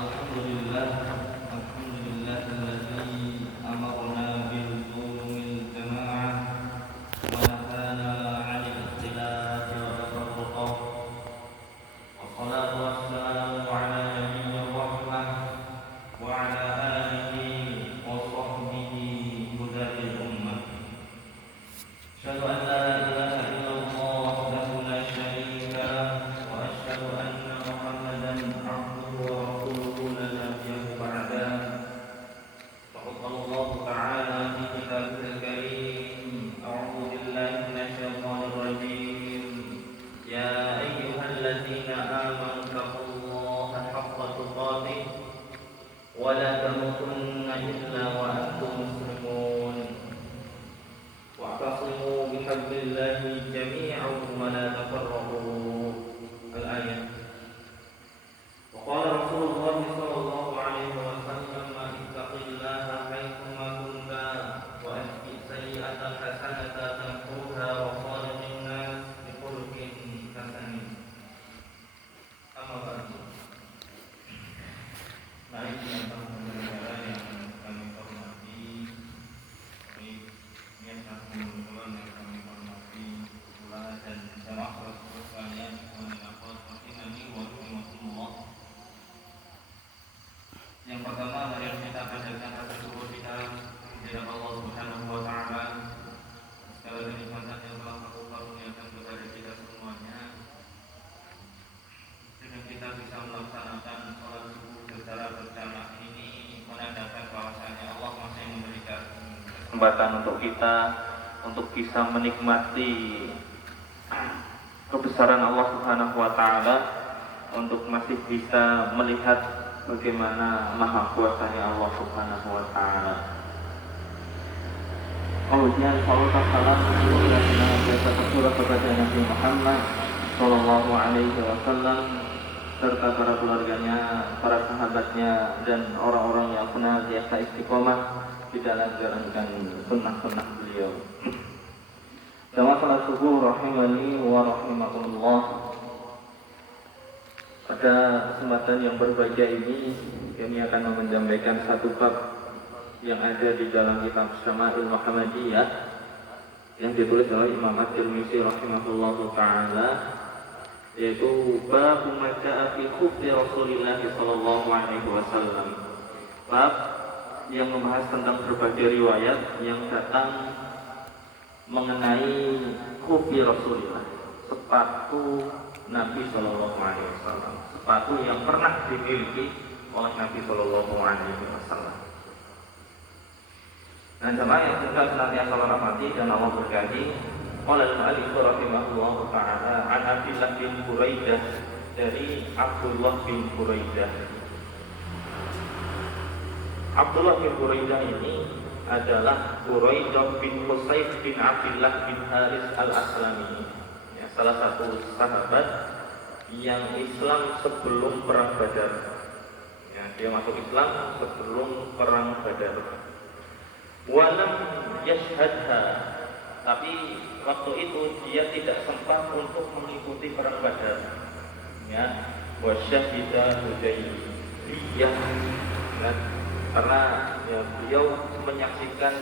Alhamdulillah, alhamdulillahilladzi amarna bil qulumil jamaah wa nahana 'anil ikhtilafi wa tafarruq. Wassalatu wassalamu 'ala nabiyyir rahmah wa 'ala alihi wa sahbihi hudahil ummah. Asyhadu an la ilaha illallah wahdahu la syarika lah wa asyhadu anna Muhammadan 'abduhu wa rasuluhu la nabiyya ba'dah. Faqala Allah ta'ala fi kitabihil karim, a'udzu billahi minasy syaithanir rajim. Ya ayyuhalladzina amanu taqullaha haqqa tuqatih wa la tamutunna illa wa antum muslimun. Wa'tasimu bihablillahi jami'an wa la tafarraqu. Al-ayat. Wa qala Rasulullah sallallahu alaihi wasallam, ittaqillaha haitsuma kunta wa atbi sayyi'atal hasanata tamhuha wa khaliqin nas bi khuluqin hasanin. Amma ba'du. Mari kita mendengar yang kami hormati, teman-teman yang kami hormati pula dan jamaah Rasulullah sekalian, yang pertama mari kita panjatkan rasa syukur kita kepada Allah Subhanahu wa taala segala kenikmatan yang telah Allah karuniakan kepada kita semuanya, dengan kita bisa melaksanakan sholat subuh secara berjamaah ini menandakan bahwasanya Allah masih memberikan kesempatan untuk kita untuk bisa menikmati kebesaran Allah Subhanahu wa taala, untuk masih bisa melihat bagaimana maha kuasanya Allah Subhanahu wa taala. Kemudian salawat salam kepada Nabi Muhammad sallallahu alaihi wasallam serta para keluarganya, para sahabatnya dan orang-orang yang senantiasa istiqomah di dalam menjalankan sunnah-sunnah beliau. Jamaah salat subuh rahimani wa rahimakumullah. Pada kesempatan yang berbahagia ini kami akan menyampaikan satu bab yang ada di dalam kitab Syama'il Muhammadiyah yang ditulis oleh Imam At-Tirmizi rahimahullahu ta'ala, yaitu bab ma ja'a fi khuffi Rasulillah sallallahu alaihi wasallam. Bab yang membahas tentang berbagai riwayat yang datang mengenai khuffi Rasulillah, sepatu Nabi sallallahu alaihi wasallam, sepatu yang pernah dimiliki oleh Nabi sallallahu alaihi wasallam. Dan jemaah yang juga senantiasa merahmati dan Allah berkahi, qala al-mu'allif rahimahullah ta'ala an Abdullah bin Buraidah, dari Abdullah bin Buraidah. Abdullah bin Buraidah ini adalah Buraidah bin Qusayf bin Abdullah bin Haris al-Aslami, ya, salah satu sahabat yang Islam sebelum perang Badar. Ya, dia masuk Islam sebelum perang Badar. Walam yashhadha, tapi waktu itu dia tidak sempat untuk mengikuti perang Badar. Ya, wa syahida Hudaybiyah, karena ya, beliau menyaksikan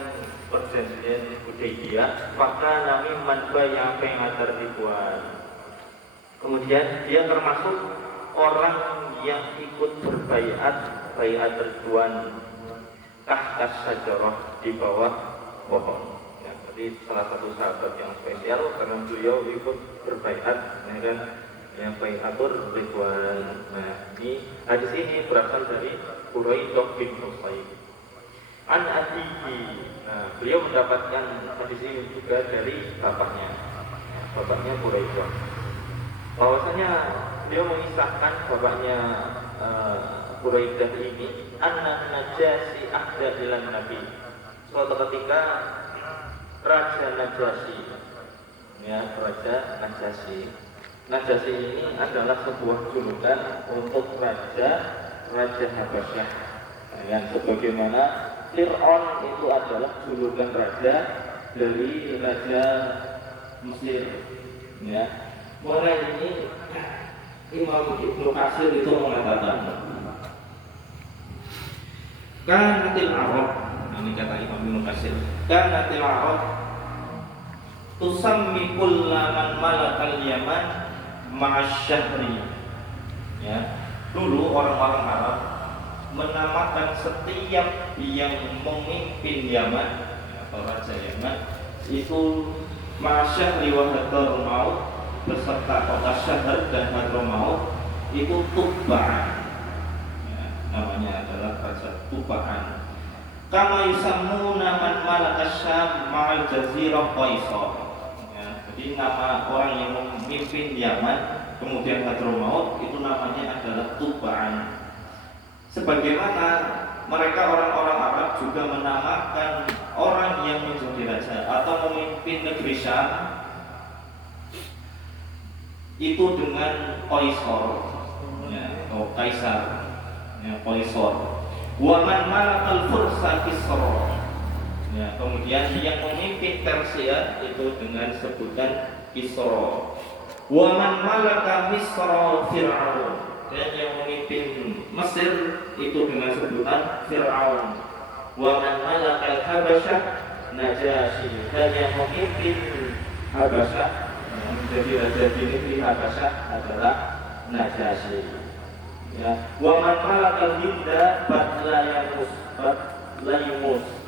perjanjian Hudaybiyah, maka nami man bay'a pengatar ribuan. Kemudian dia termasuk orang yang ikut berbaiat, baiat ribuan tahtas sajarah, di bawah pohon. Ya, jadi salah satu sahabat yang spesial karena beliau ikut berbaiat, ya kan, yang baiatur ribuan. Nah, ini hadis ini berasal dari Buraidah bin Qusayf an abihi. Nah, beliau mendapatkan hadis ini juga dari bapaknya Buraidah. Bahwasanya beliau mengisahkan bapaknya Buraidah ini, anna Najasyi ahda ila Nabi. Suatu ketika Raja Najasyi, ya, Raja Najasyi. Najasyi ini adalah sebuah julukan untuk Raja Habasyah. Yang sebagaimana Fir'aun itu adalah julukan raja dari Raja Mesir. Ya, mengenai ini Imam Ibnu Katsir itu mengatakan Kanatil Arab, ini kata Imam Ibnu Katsir, kanatil Arab tusammi kullaman malakal Yaman ma'asyahri. Ya, dulu orang-orang Arab menamakan setiap yang memimpin Yaman atau raja Yaman itu ma'asyahri wa hadramaut, beserta kota Syahr dan Hadramaut itu Tubba'an. Ya, namanya adalah raja Tubba'an. Kama yusammuna man malaka Syam ma'al jazirah Qaisar. Ya, jadi nama orang yang memimpin Yaman kemudian Hadramaut itu namanya adalah Tubba'an. Sebagaimana mereka orang-orang Arab juga menamakan orang yang menjadi raja atau memimpin negeri Syam itu dengan Qaisar, ya, atau Kaisar, ya, Qaisar. Wa man malakal Fursa Kisra. Ya, kemudian yang memimpin Persia itu dengan sebutan Kisra. Wa man malaka Misra Fir'aun, dan yang memimpin Mesir itu dengan sebutan Fir'aun. Wa man malakal Habasyah Najasyi, dan yang memimpin Habasyah menjadi raja di Habasyah adalah Najasyi. Ya, wa man malakal Hinda Batlayamus,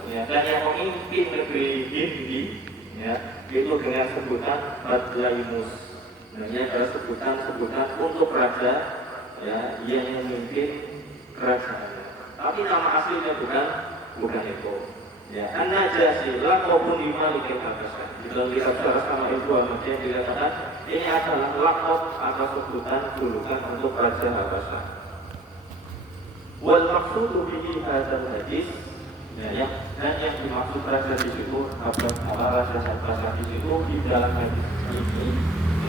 ya, dan yang memimpin negeri Hindi, ya, itu dengan sebutan Batlayamus. Nah, ini adalah sebutan untuk raja, ya, yang memimpin kerajaan. Tapi nama aslinya bukan itu. Ya, An-Najasyi laqabun limalikin Habasyah. Jika kita bersama Ibu Ahmadiyah dikatakan ini adalah laqab atau sebutan julukan untuk raja Habasyah. Wal maqsudu bihi hadzal hadis, ya, dan yang dimaksud raja di situ raja Habasyah di situ di dalam hadis ini,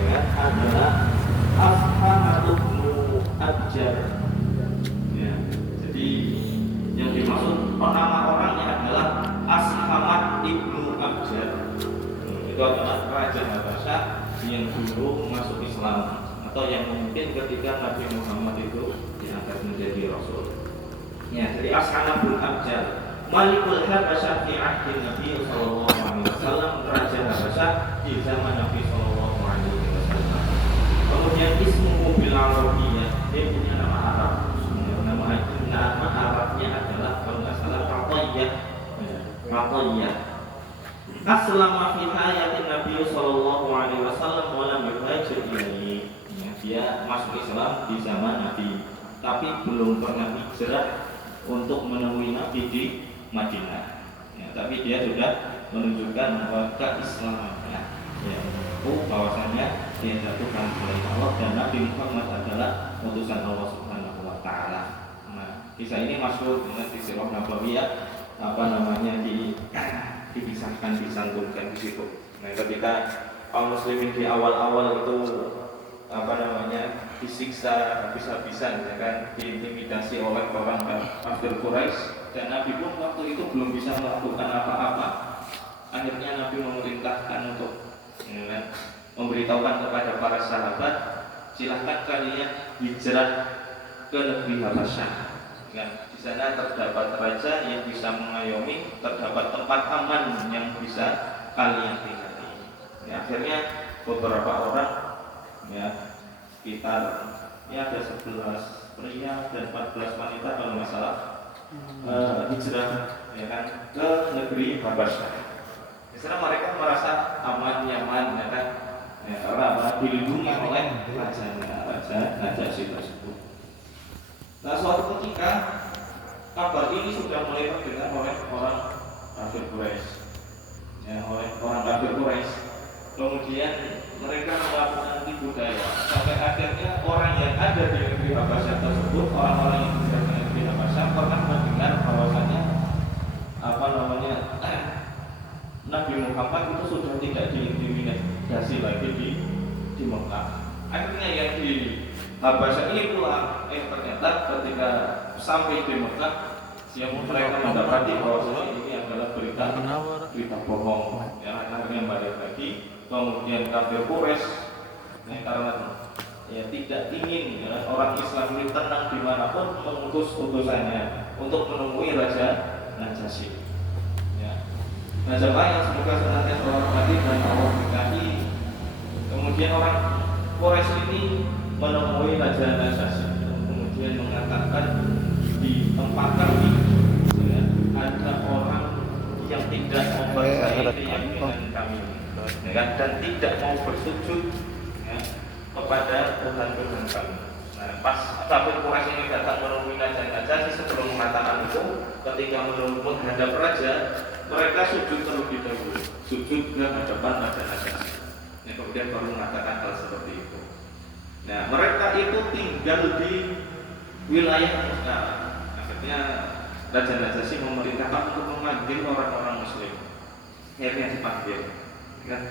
ya, adalah Ashamatu bin Abjar. Ya, jadi yang dimaksud nama orangnya adalah Ashamat ibnu Abjar. Itu adalah raja Habasyah yang dulu masuk Islam atau yang memimpin ketika Nabi Muhammad itu diangkat menjadi Rasul. Ya, jadi Ashamat bin Abjar, Malikul Habasyah fi ahdi Nabi sallallahu alaihi wasallam, raja Habasyah di zaman Nabi sallallahu alaihi wasallam. Kemudian ismuhu bil Arabiyyah, dia punya nama Arab. Nama Arabnya adalah kalau nggak salah Qatayyah. Aslama fi hayatin Nabi sallallahu alaihi wasallam wa lam yuhajir ilaihi. Dia masuk Islam di zaman Nabi, tapi belum pernah hijrah untuk menemui Nabi di Madinah. Ya, tapi dia sudah menunjukkan bahwa keislamannya, ya, bahwasanya dia jatuhkan oleh Allah dan Nabi Muhammad adalah utusan Allah Subhanahu wa taala. Nah, kisah ini masuk dengan di Sirah Nabawiyah, disantumkan di situ. Nah, ketika kaum muslimin di awal-awal itu disiksa habis-habisan, ya kan, diintimidasi oleh orang kafir Quraisy, dan Nabi pun waktu itu belum bisa melakukan apa-apa. Akhirnya Nabi memerintahkan untuk, ya kan, memberitahukan kepada para sahabat, silahkan kalian hijrah ke negeri Habasyah. Ya, di sana terdapat raja yang bisa mengayomi, terdapat tempat aman yang bisa kalian tinggali. Ya, akhirnya beberapa orang, ya, sekitar ada 11 pria dan 14 wanita kalau nggak salah, hijrah, ya kan, ke negeri Habasyah. Di sana mereka merasa aman, nyaman, ya kan, ya, karena dilindungi oleh raja Najasyi tersebut. Nah, suatu ketika kabar ini sudah mulai terdengar oleh orang kafir Quraisy, ya, oleh orang kafir Quraisy. Kemudian mereka melakukan tipu daya sampai akhirnya orang yang ada di negeri Habasyah tersebut, orang-orang yang ada di negeri Habasyah pernah mendengar bahwasanya Nabi Muhammad itu sudah tidak diintimidasi lagi di Mekah. Akhirnya yang di Habasyah ini pulang, ternyata ketika sampai di Mekah, yang mereka mendapati bahwasanya ini adalah berita bohong. Yang akhirnya balik lagi. Kemudian kafir Quraisy, karena ya tidak ingin ya, orang Islam ini tenang dimanapun mengutus utusannya untuk menemui Raja Najasyi. Ya. Nah, jemaah yang semoga senantiasa hormati dan Allah berkahi. Kemudian orang Quraisy ini menemui Raja Najasyi, kemudian mengatakan di tempat kami ya, ada orang yang tidak mempercayai keyakinan kami ya, dan tidak mau bersujud ya, kepada Tuhan-Tuhan kami. Nah, pas kafir Quraisy ini datang menemui Raja Najasyi, sebelum mengatakan itu, ketika menghadap raja, mereka sujud terlebih dahulu, sujud ke hadapan Raja Najasyi. Ya, kemudian baru mengatakan hal seperti itu. Nah, mereka itu tinggal di wilayah Mekah. Akhirnya Raja Najasyi memerintahkan untuk memanggil orang-orang Muslim. Akhirnya dipanggil. Kan?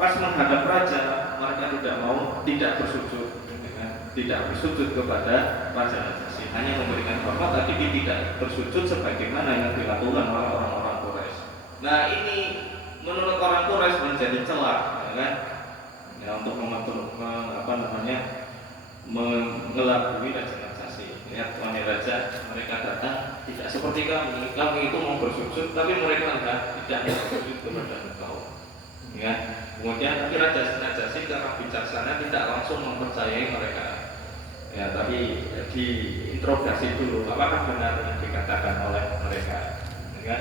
Pas menghadap raja, mereka tidak bersujud, tidak bersujud kepada Raja Najasyi, hanya memberikan hormat, tapi tidak bersujud sebagaimana yang dilakukan oleh orang-orang Quraisy. Nah, ini menurut orang Quraisy menjadi celah, ya kan? Ya, untuk mengelabui Raja Najasyi. Lihat wahai raja, mereka datang tidak seperti kami itu mau bersujud, tapi mereka tidak bersujud kepada engkau. Ya. Kemudian tapi Raja Najasyi karena bijaksana tidak langsung mempercayai mereka. Ya, tapi diinterogasi dulu apakah benar yang dikatakan oleh mereka. Ya.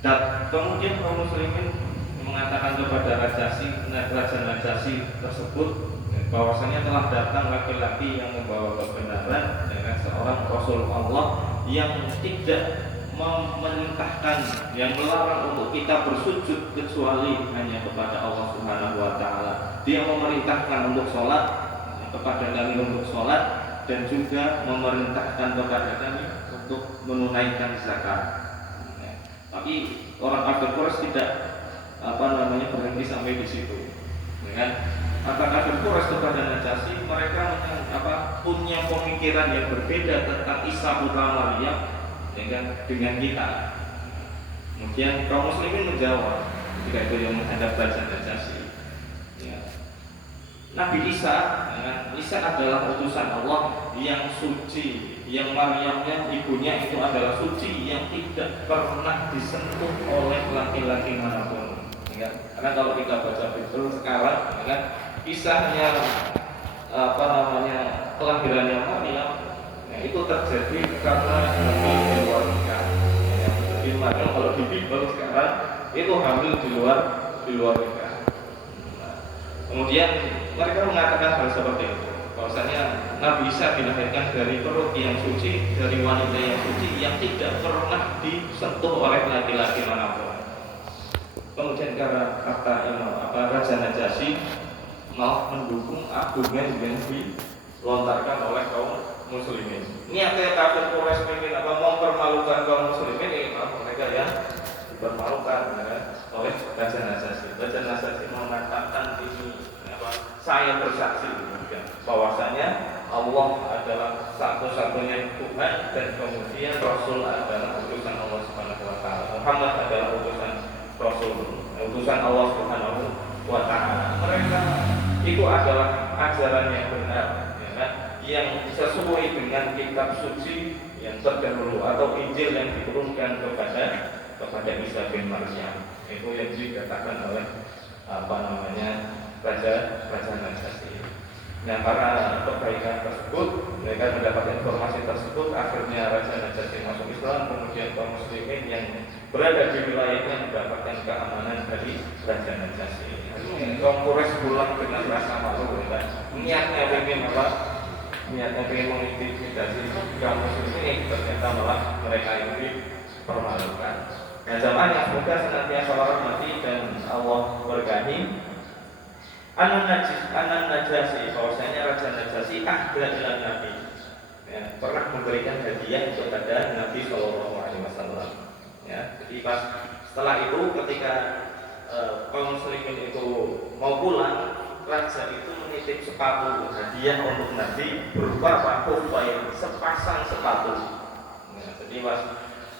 Dan kemudian kaum muslimin mengatakan kepada Raja Najasyi tersebut bahwasanya telah datang laki-laki yang membawa kebenaran dengan seorang Rasul Allah yang tidak memerintahkan, yang melarang untuk kita bersujud kecuali hanya kepada Allah Subhanahu wa taala. Dia memerintahkan untuk sholat, kepada kami untuk sholat, dan juga memerintahkan kepada kami untuk menunaikan zakat. Tapi orang kafir Quraisy tidak berhenti sampai di situ. Kata kafir Quraisy kepada Najasyi, mereka punya pemikiran yang berbeda tentang Isa putra Maryam dengan kita. Kemudian kaum muslimin menjawab ketika itu yang menghadap Raja Najasyi. Ya. Nabi Isa adalah utusan Allah yang suci, yang Maryamnya ibunya itu adalah suci, yang tidak pernah disentuh oleh laki-laki manapun. Ya. Karena kalau kita baca Bible sekarang, ya, kisahnya kelahirannya Maryam itu terjadi karena hamil di luar nikah. Jadi Maryam kalau di Bible sekarang itu hamil di luar nikah. Kemudian mereka mengatakan hal seperti itu, bahwasanya Nabi Isa dilahirkan dari perut yang suci, dari wanita yang suci, yang tidak pernah disentuh oleh laki-laki manapun. Kemudian karena Raja Najasyi malah mendukung argumen yang dilontarkan oleh kaum muslimin. Niatnya kafir Quraisy ingin mempermalukan kaum muslimin, mereka ya dipermalukan oleh Raja Najasyi. Raja Najasyi mengatakan ini saya bersaksi bahwasanya Allah adalah satu-satunya Tuhan, dan kemudian Rasul adalah utusan Allah Subhanahu wa taala. Muhammad adalah utusan Allah Subhanahu wa taala. Mereka itu adalah ajaran yang benar, ya kan? Yang sesuai dengan kitab suci yang terdahulu atau Injil yang diturunkan kepada Isa bin Maryam. Itu yang dikatakan oleh Raja Najasyi. Nah, karena kebaikan tersebut, mereka mendapat informasi tersebut, akhirnya Raja Najasyi masuk Islam, kemudian kaum muslimin yang berada di wilayahnya mendapatkan keamanan dari Raja Najasyi. Kaum Quraisy pulang dengan rasa malu, niatnya ingin mengintimidasi kaum muslimin, ternyata malah mereka yang dipermalukan. Nah, jamaah yang semoga senantiasa hormati dan Allah berkahi. Anan Najasyi, bahwasanya Raja Najasyi adalah Nabi, ya, pernah memberikan hadiah kepada Nabi Shallallahu Alaihi Wasallam. Ya, jadi setelah itu ketika kaum muslimin itu mau pulang, raja itu menitip sepatu hadiah untuk Nabi berupa kufain, sepasang sepatu. Ya, jadi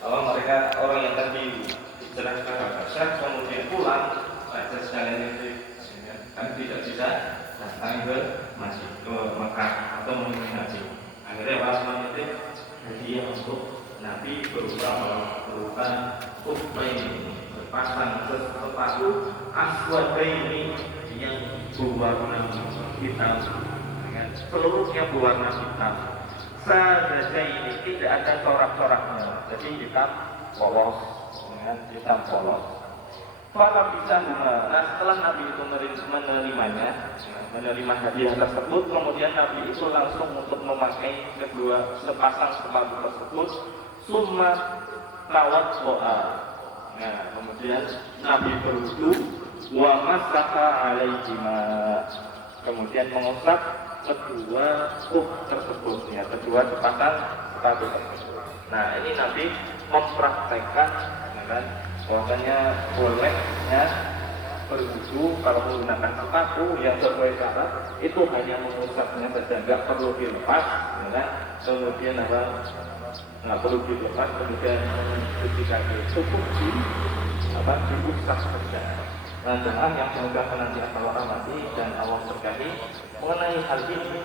mereka orang yang tadi dijelaskan Habasyah kemudian pulang, raja sekalian itu kan tidak bisa datang ke masjid ke Mekah atau menunaikan haji. Akhirnya para ulama itu hadiah untuk Nabi berupa berpasang sepatu aswadaini yang berwarna hitam, seluruhnya berwarna hitam. Ini tidak ada corak-coraknya, jadi hitam polos, hitam polos. Kalau bisa, nah setelah Nabi itu menerima hadiah tersebut, kemudian Nabi itu langsung untuk memakai sepasang sepatu tersebut, summa tawat doa. Nah, kemudian Nabi berwudu, wa masaha alaihima, kemudian mengusap kedua tersebut, ya, kedua sepasang sepatu tersebut. Nah, ini Nabi mempraktekkan, ya kan, bahwasanya bolehnya berwudu kalau menggunakan sepatu yang sesuai syarat itu hanya mengusapnya saja, nggak perlu dilepas, ya kan? Kemudian nggak perlu dilepas, kemudian mencuci kaki, cukup diusap saja. Nah, jemaah yang semoga nanti Allah rahmati dan Allah berkahi mengenai hal ini,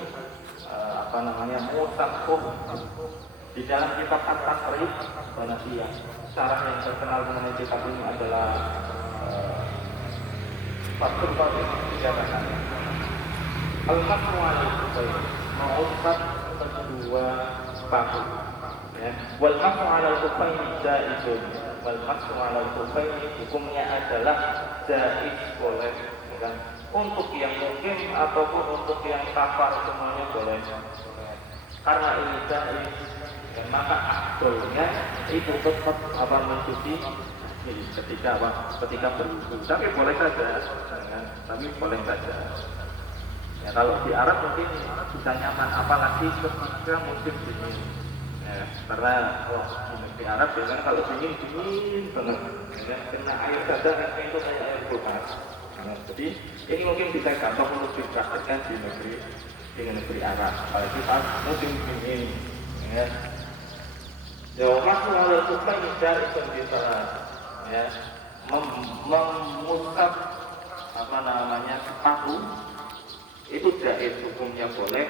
mengusap di dalam kitab At-Tasrif Banasiyah. Syarah yang terkenal mengenai kitab ini adalah Fathul Bari dikatakan al-masmu al-kufayn, mengusap kedua sepatu, ya. Wal masmu al-kufayn jaizun, wal masmu al-kufayn hukumnya adalah jaiz, boleh, ya. Untuk yang mungkin ataupun untuk yang safar semuanya boleh. Karena ini jaiz, dan maka afdolnya itu tetap mencuci ketika berwudu. Tapi boleh saja, ya, tapi boleh saja. Ya, kalau di Arab mungkin bisa nyaman, apalagi ketika musim dingin. Ya, karena di negeri Arab biasanya kalau dingin banget, ya, kena air saja itu kayak air kulkas. Ya, jadi ini mungkin bisa gampang untuk dipraktekkan di negeri Arab, apalagi saat musim dingin. Ya. Masuk oleh suka dari pembicaraan, ya, mengusap sepatu itu jaiz, hukumnya boleh,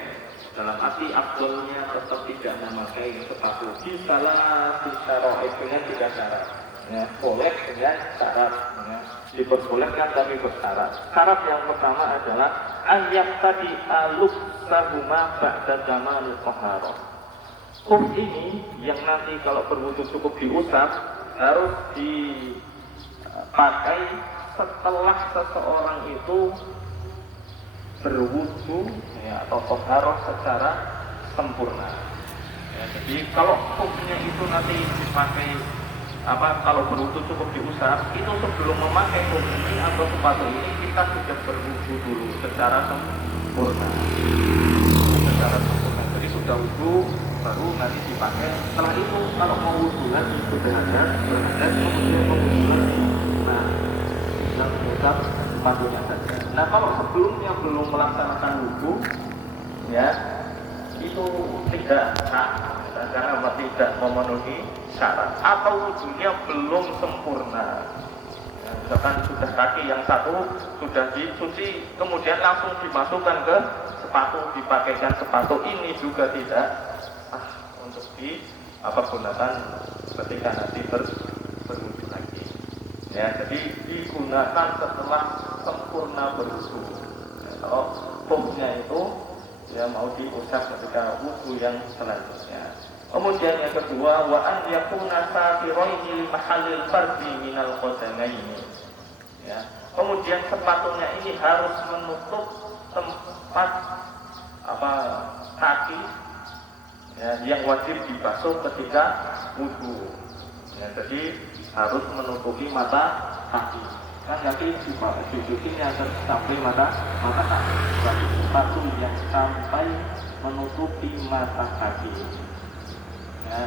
dalam arti afdolnya tetap tidak memakai sepatu. Bisalah itu tidak syarat, ya, boleh dengan syarat, ya, diperbolehkan tapi bersyarat. Syarat yang pertama adalah ayat tadi aluk sahuma ba'da zamanul qaharah. Ini yang nanti kalau berwudu cukup diusap harus dipakai setelah seseorang itu berwudu, ya, atau toharoh secara sempurna. Ya, jadi kalau hukumnya itu nanti dipakai kalau berwudu cukup diusap, itu sebelum memakai hukum ini atau sepatu ini kita sudah berwudu dulu secara sempurna. Jadi sudah wudu baru nanti dipakai. Setelah itu kalau mau wudu lagi berhadas kemudian mau wudu lagi, nah yang mengusap sepatunya saja. Nah, kalau sebelumnya belum melaksanakan wudu, ya, itu tidak sah, karena tidak memenuhi syarat, atau wudunya belum sempurna. Ya, misalkan sudah kaki yang satu sudah dicuci kemudian langsung dimasukkan ke sepatu, dipakaikan sepatu, ini juga tidak untuk gunakan ketika nanti berwudu lagi. Ya, jadi digunakan setelah sempurna berwudu. Ya, kalau hukumnya itu, ya, mau diusap ketika wudu yang selanjutnya. Kemudian yang kedua, wa an yakuna safiraini mahallil fardi minal qadamaini. Ya, kemudian sepatunya ini harus menutup tempat kaki, ya, yang wajib dibasuh ketika wudu. Ya, jadi harus menutupi mata kaki. Kan kaki dicucinya sampai mata kaki. Berarti sepatu yang sampai menutupi mata kaki, ya,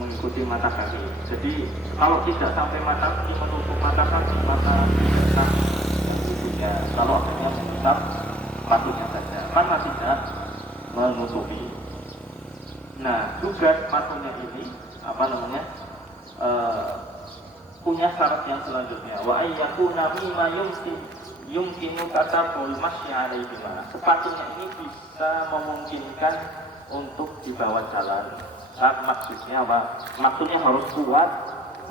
mengikuti mata kaki. Jadi kalau tidak sampai mata kaki, menutup mata kaki, mata wudunya. Kalau hanya mengusap sepatunya saja, karena tidak menutupi. Nah, juga sepatunya ini punya syarat yang selanjutnya. Wa ayyakuna mimma yumkinu tatabul masyi alaihima. Sepatunya ini bisa memungkinkan untuk dibawa jalan. Maksudnya apa? Maksudnya harus kuat,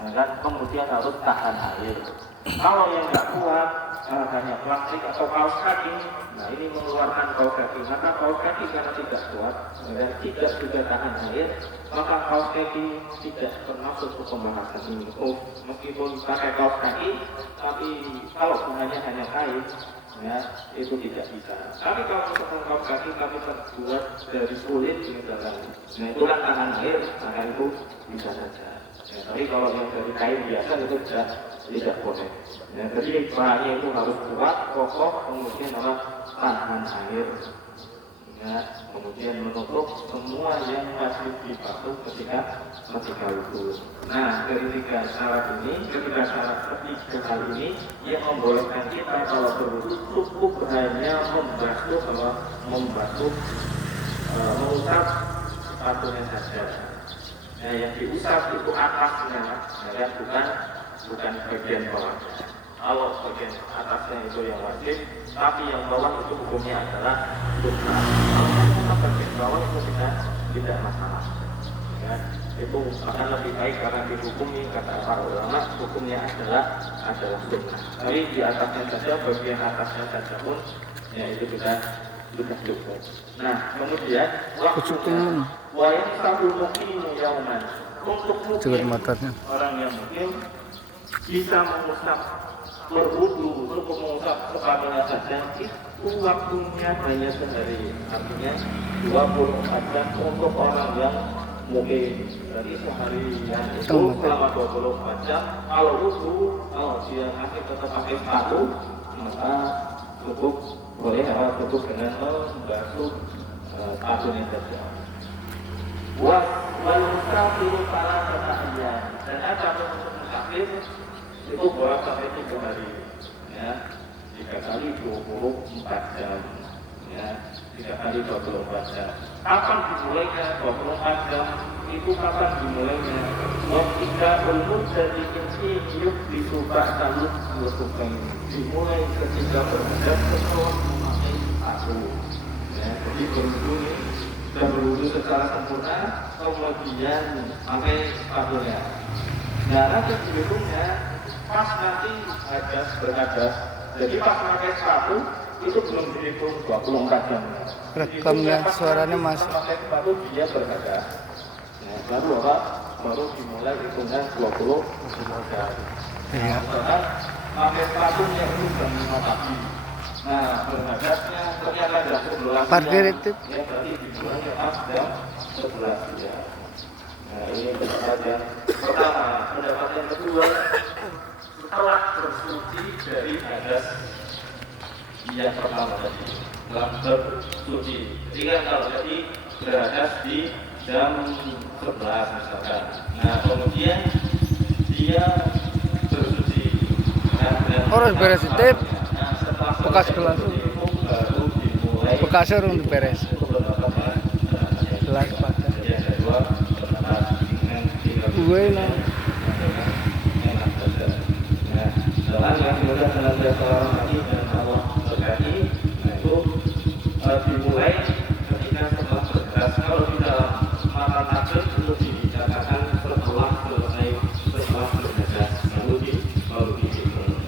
ya kan? Kemudian harus tahan air. Kalau yang nggak kuat, hanya plastik atau kaos kaki, nah ini mengeluarkan kaos kaki. Maka kaos kaki karena tidak kuat, dan tidak juga tahan air, maka kaos kaki tidak termasuk ke pembahasan ini. Meskipun pakai kaos kaki, tapi kalau gunanya hanya kain, ya itu tidak bisa. Tapi kalau misalkan kaos kaki kami terbuat dari kulit misalkan, nah itu kan tahan air, maka itu bisa saja. Ya, tapi kalau yang dari kain biasa itu tidak boleh. Ya, jadi bahannya itu harus kuat, kokoh, kemudian tahan air. Ya, kemudian menutup semua yang masih dipatuh ketika wudhu. Nah, ketiga syarat hal ini yang membolehkan kita kalau berwudhu cukup hanya mengusap sepatunya saja. Nah, yang diusap itu atasnya, ya, bukan bagian bawahnya. Kalau bagian atasnya itu yang wajib, tapi yang bawah itu hukumnya adalah sunnah. Kalau bagian bawah itu tidak masalah. Ya, itu akan lebih baik karena dihukumi kata para ulama hukumnya adalah sunnah. Tapi di atasnya saja, bagian atasnya saja pun, ya itu sudah cukup. Nah, kemudian waktunya wayang satu mukimu yauman untuk orang yang mungkin bisa mengusap berwudu untuk mengusap sepatunya saja itu waktunya hanya sehari, artinya 24 jam untuk orang yang mungkin. Jadi seharian itu selama 24 jam. Kalau wudu, kalau dia masih tetap pakai sepatu, maka boleh cukup dengan membasuh sepatunya saja. Musafir para petahiyah, dan ada untuk musafir itu boleh sampai 3 hari, ya, 3 kali 24 jam, ya, 3 kali 24 jam. Kapan dimulainya 24 jam? Itu kapan dimulainya? Ketika ulur dari insi hidup disubah salus bersukai, dimulai ketika berhadap setelah memakai sepatu, ya, jadi berwudu secara sempurna, kemudian pakai sepatunya. Nah, nanti berikutnya pas nanti berhadas, jadi pas pakai sepatu itu belum dihitung 24 jam. Rekamnya suaranya masuk. Pakai sepatu dia berhadas. Nah, baru dimulai hitungan 24 jam. Iya. Nah, pakai sepatunya itu jam 5 pagi. Nah, berhadasnya ternyata jam 11 parkir itu. Ya, berarti dimulainya pas jam 11 ya. Nah, ini pendapat yang pertama. Pendapat yang kedua, setelah bersuci dari hadas yang pertama tadi, setelah bersuci. Jadi kan kalau tadi berhadas di jam 11 misalkan. Nah, kemudian dia bersuci. Harus beres tip. Bekas gelas. Bekas urung beres. Gelas pada. Gue lah. Setelah yang sudah senantiasa orang lagi dan Allah berkati, itu dimulai ketika setelah bergerak. Kalau di dalam mata takbir itu dikatakan setelah bergerak, baru dihitung.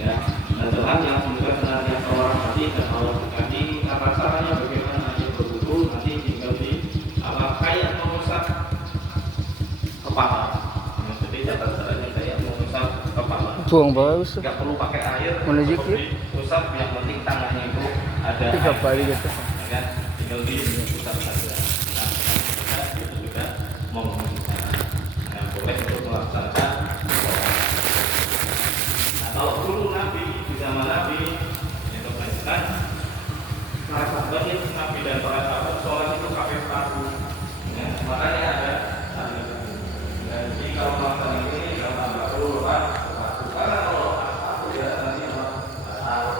Ya, dan setelah yang sudah senantiasa orang lagi dan Allah berkati, tata caranya bagaimana dia berwudu nanti tinggal di kayak mengusap kepala. Jadi tata caranya kayak mengusap kepala. Buang bagus. Nggak perlu pakai air, menuju usap, yang penting tangannya itu ada 3 kali gitu. Ya, tinggal diusap saja. Nah, itu juga memungkinkan. Nah, boleh untuk melaksanakan. Nah, kalau dulu Nabi di zaman Nabi itu kan para sahabatnya Nabi dan para sahabat sholat itu pakai sepatu. Ya, makanya ada. Jadi kalau melaksanakan ini kalau nggak perlu lepas sepatu. Karena kalau sepatu ya nanti masalah.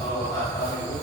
Kalau lepas itu,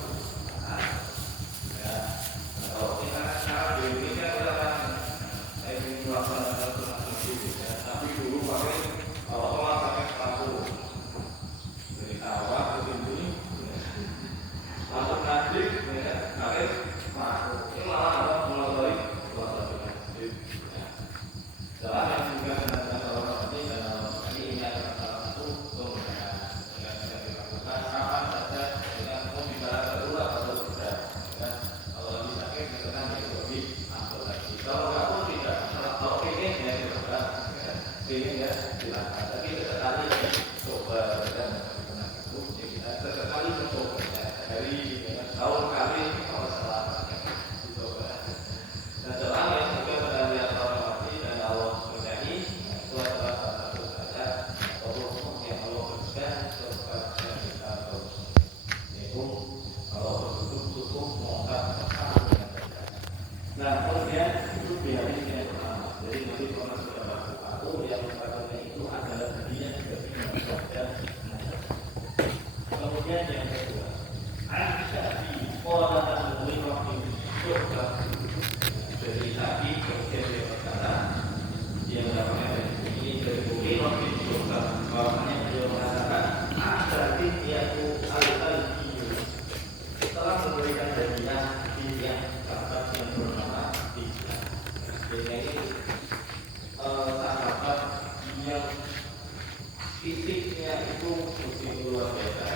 di hari Senin pertama. Jadi Nabi pernah mendapat sesuatu yang katanya itu adalah dirinya juga kemudian yang kedua, Aisyah pola dan waktu surga. Jadi Nabi kemudian dia berkata, dia mendapatkan ini dari bumi waktu surga. Bahwasanya beliau mengatakan, ada tiyaku al-qalbi telah memberikan hadiah yang sahabat yang bernama Tisna. Jadi ini sahabat yang fisiknya itu begitu luar biasa.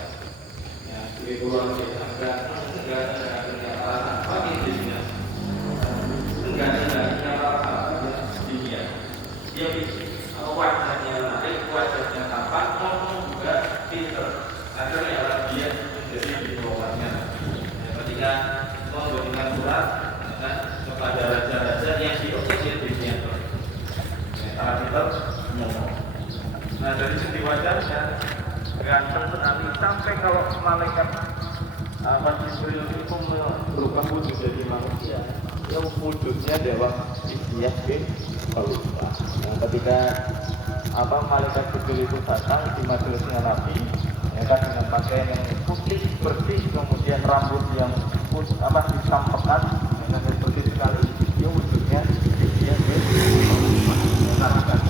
Ya, begitu luar biasa. Enggak ada kenyataan apa intinya. Enggak ada kenyataan apa intinya. Dia fisik, wajahnya menarik, wajahnya tampan, ngomong juga pinter. Akhirnya dia menjadi diplomatnya. Ketika memberikan surat kepada raja-raja yang diutus di dunia, sangat pintar ngomong. Nah dari segi wajahnya ganteng sekali sampai kalau malaikat Jibril itu berubah wujud jadi manusia, ya wujudnya dewa Isyah bin Khalifah. Nah ketika malaikat Jibril itu datang di majelisnya Nabi, ya kan dengan pakaian yang putih bersih, kemudian rambut yang hitam pekat, dengan bersih sekali, dia wujudnya Isyah bin Khalifah.